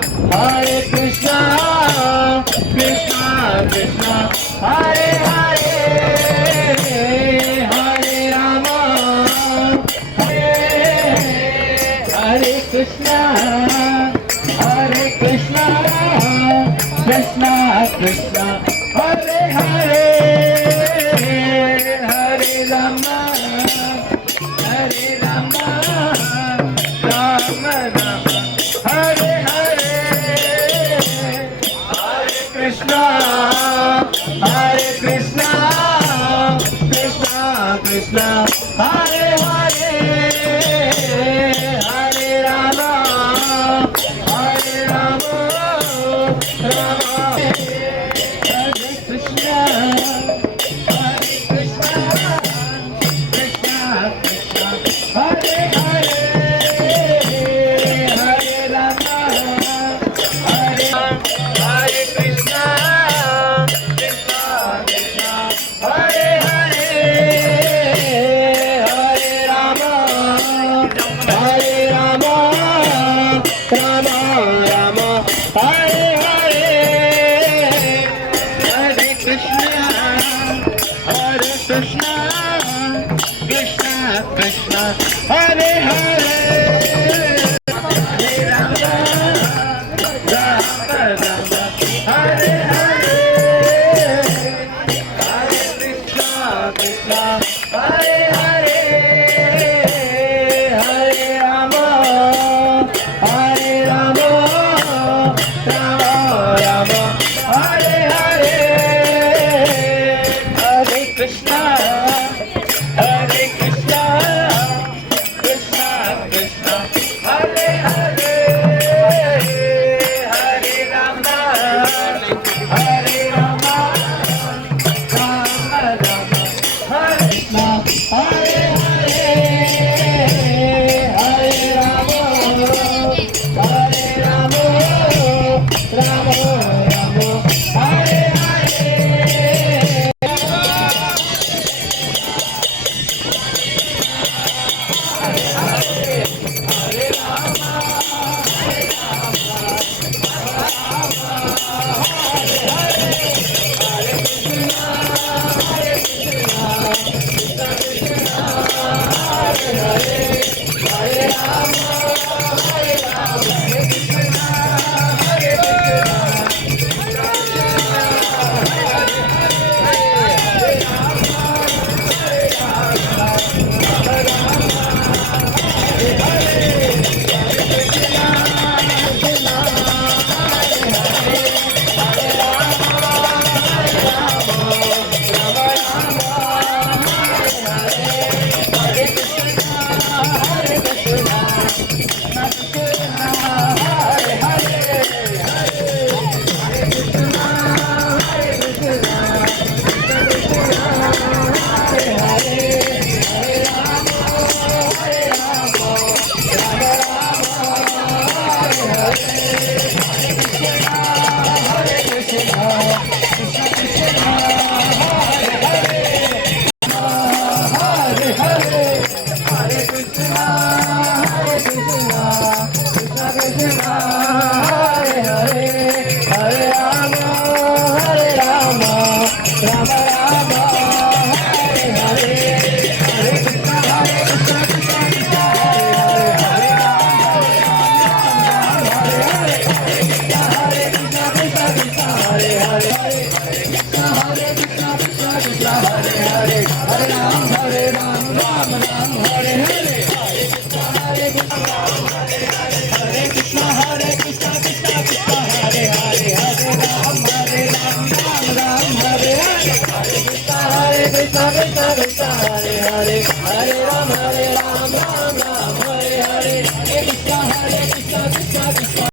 Hare Krishna, Krishna Krishna, Hare Hare, Hare Rama, Hare Krishna, Hare Krishna, Krishna Krishna, Hare Hare, Hare Rama, Hare Rama, Rama Rama, Hare Hare, Hare Krishna, Hare Krishna, Krishna Krishna, Hare Hare, Hare Rama, Hare Rama, Rama Hare Krishna, Hare Krishna, Krishna Krishna, Hare Hare, Hare Rama, Hare Hare Krishna, Krishna Krishna, Hare Hare, Hare Rama, Hare Rama, Rama Rama, Hare Hare, Hare Krishna, Hare Krishna, Krishna Krishna, Hare Hare, Hare Rama, Rama Rama, Hare Hare, Hare Krishna, Krishna, Hare Hare, Hare Rama, Hare Rama, Rama Rama, Hare Hare, Hare Krishna, Hare Krishna, Krishna Krishna, Hare Hare, Hare Rama, Hare Rama, Rama Rama, Hare Krishna, Hare Hare, Hare Rama, Hare Rama, Rama Rama, Hare Hare.